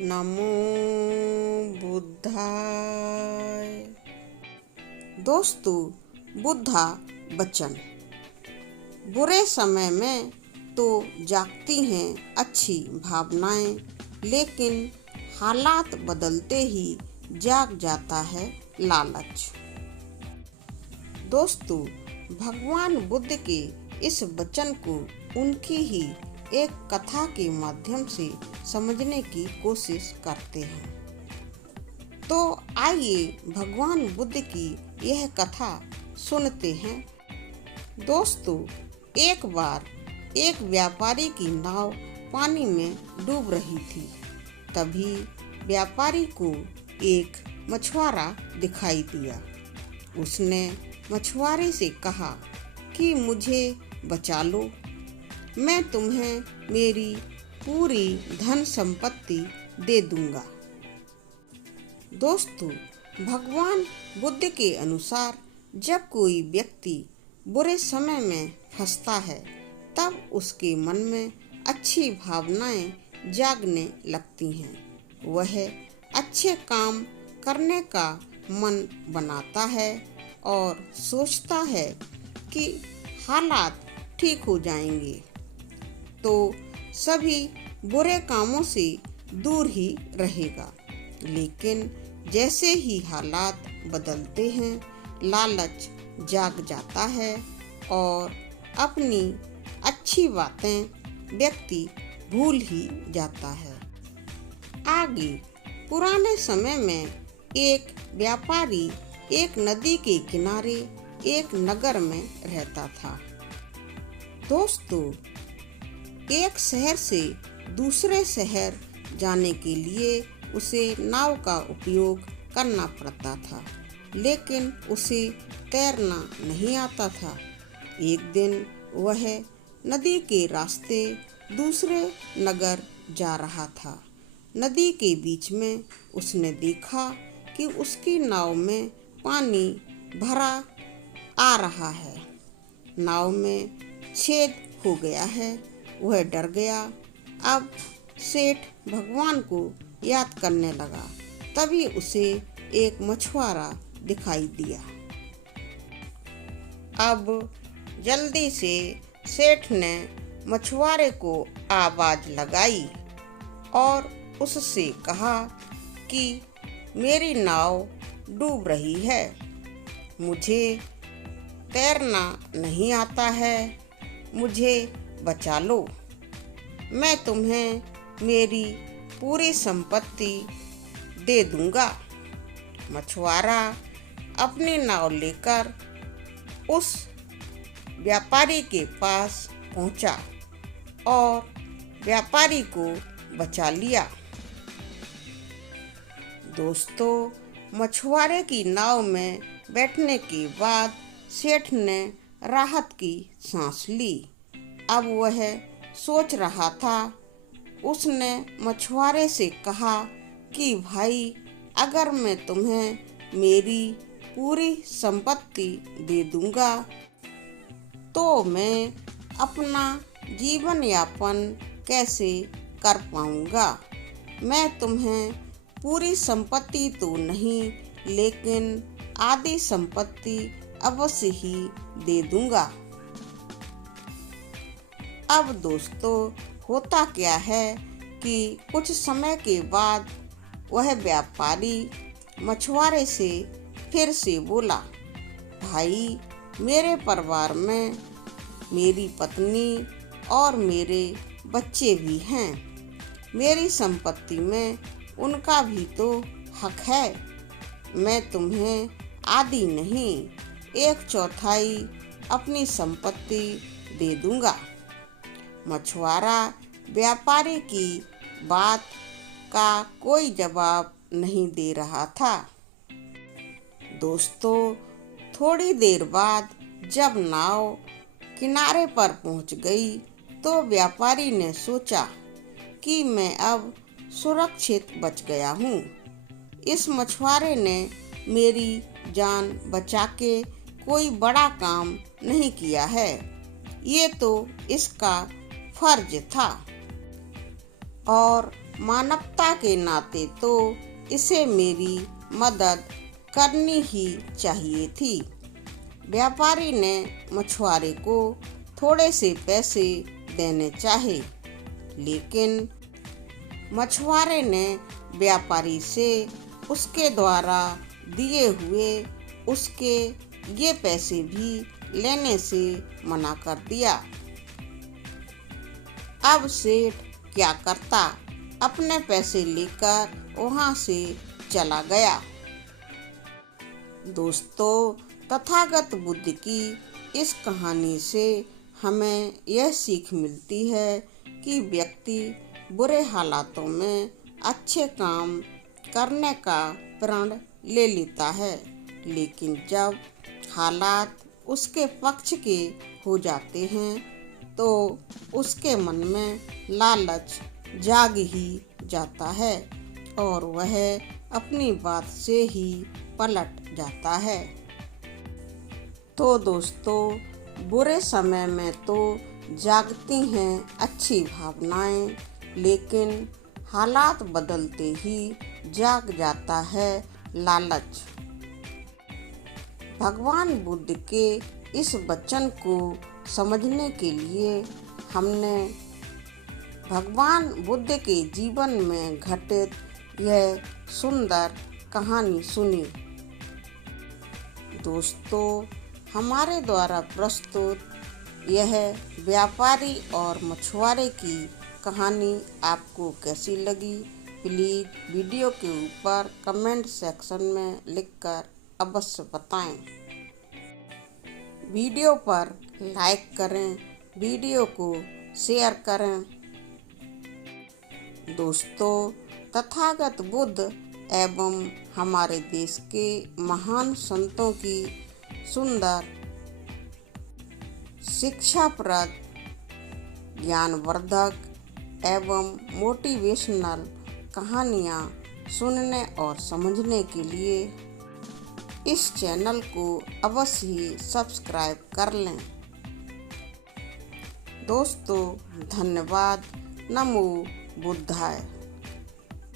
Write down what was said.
नमो बुद्धाय। दोस्तों, बुद्धा वचन। बुरे समय में तो जागती हैं अच्छी भावनाएं, लेकिन हालात बदलते ही जाग जाता है लालच। दोस्तों, भगवान बुद्ध के इस वचन को उनकी ही एक कथा के माध्यम से समझने की कोशिश करते हैं। तो आइए भगवान बुद्ध की यह कथा सुनते हैं। दोस्तों, एक बार एक व्यापारी की नाव पानी में डूब रही थी। तभी व्यापारी को एक मछुआरा दिखाई दिया। उसने मछुआरे से कहा कि मुझे बचा लो, मैं तुम्हें मेरी पूरी धन संपत्ति दे दूंगा। दोस्तों, भगवान बुद्ध के अनुसार जब कोई व्यक्ति बुरे समय में फंसता है, तब उसके मन में अच्छी भावनाएं जागने लगती हैं। वह अच्छे काम करने का मन बनाता है और सोचता है कि हालात ठीक हो जाएंगे, तो सभी बुरे कामों से दूर ही रहेगा। लेकिन जैसे ही हालात बदलते हैं, लालच जाग जाता है और अपनी अच्छी बातें व्यक्ति भूल ही जाता है। आगे पुराने समय में एक व्यापारी एक नदी के किनारे एक नगर में रहता था। दोस्तों, एक शहर से दूसरे शहर जाने के लिए उसे नाव का उपयोग करना पड़ता था, लेकिन उसे तैरना नहीं आता था। एक दिन वह नदी के रास्ते दूसरे नगर जा रहा था। नदी के बीच में उसने देखा कि उसकी नाव में पानी भरा आ रहा है। नाव में छेद हो गया है। वह डर गया। अब सेठ भगवान को याद करने लगा। तभी उसे एक मछुआरा दिखाई दिया। अब जल्दी से सेठ ने मछुआरे को आवाज लगाई और उससे कहा कि मेरी नाव डूब रही है, मुझे तैरना नहीं आता है, मुझे बचा लो, मैं तुम्हें मेरी पूरी संपत्ति दे दूंगा। मछुआरा अपनी नाव लेकर उस व्यापारी के पास पहुंचा और व्यापारी को बचा लिया। दोस्तों, मछुआरे की नाव में बैठने के बाद सेठ ने राहत की सांस ली। अब वह सोच रहा था। उसने मछुआरे से कहा कि भाई, अगर मैं तुम्हें मेरी पूरी संपत्ति दे दूंगा, तो मैं अपना जीवन यापन कैसे कर पाऊंगा। मैं तुम्हें पूरी संपत्ति तो नहीं, लेकिन आधी संपत्ति अवश्य ही दे दूंगा। अब दोस्तों, होता क्या है कि कुछ समय के बाद वह व्यापारी मछुआरे से फिर से बोला, भाई, मेरे परिवार में मेरी पत्नी और मेरे बच्चे भी हैं। मेरी संपत्ति में उनका भी तो हक है। मैं तुम्हें आधी नहीं, 1/4 अपनी संपत्ति दे दूंगा। मछुआरा व्यापारी की बात का कोई जवाब नहीं दे रहा था। दोस्तों, थोड़ी देर बाद जब नाव किनारे पर पहुंच गई, तो व्यापारी ने सोचा कि मैं अब सुरक्षित बच गया हूँ। इस मछुआरे ने मेरी जान बचा के कोई बड़ा काम नहीं किया है, ये तो इसका फर्ज था। और मानवता के नाते तो इसे मेरी मदद करनी ही चाहिए थी। व्यापारी ने मछुआरे को थोड़े से पैसे देने चाहे, लेकिन मछुआरे ने व्यापारी से उसके द्वारा दिए हुए उसके ये पैसे भी लेने से मना कर दिया। अब सेठ क्या करता, अपने पैसे लेकर वहां से चला गया। दोस्तों, तथागत बुद्ध की इस कहानी से हमें यह सीख मिलती है कि व्यक्ति बुरे हालातों में अच्छे काम करने का प्रण ले लेता है, लेकिन जब हालात उसके पक्ष के हो जाते हैं तो उसके मन में लालच जाग ही जाता है और वह अपनी बात से ही पलट जाता है। तो दोस्तों, बुरे समय में तो जागती हैं अच्छी भावनाएं, लेकिन हालात बदलते ही जाग जाता है लालच। भगवान बुद्ध के इस वचन को समझने के लिए हमने भगवान बुद्ध के जीवन में घटित यह सुंदर कहानी सुनी। दोस्तों, हमारे द्वारा प्रस्तुत यह व्यापारी और मछुआरे की कहानी आपको कैसी लगी? प्लीज़ वीडियो के ऊपर कमेंट सेक्शन में लिखकर अवश्य बताएं। वीडियो पर लाइक करें, वीडियो को शेयर करें। दोस्तों, तथागत बुद्ध एवं हमारे देश के महान संतों की सुंदर शिक्षाप्रद, ज्ञानवर्धक एवं मोटिवेशनल कहानियाँ सुनने और समझने के लिए इस चैनल को अवश्य ही सब्सक्राइब कर लें। दोस्तों, धन्यवाद। नमो बुद्धाय।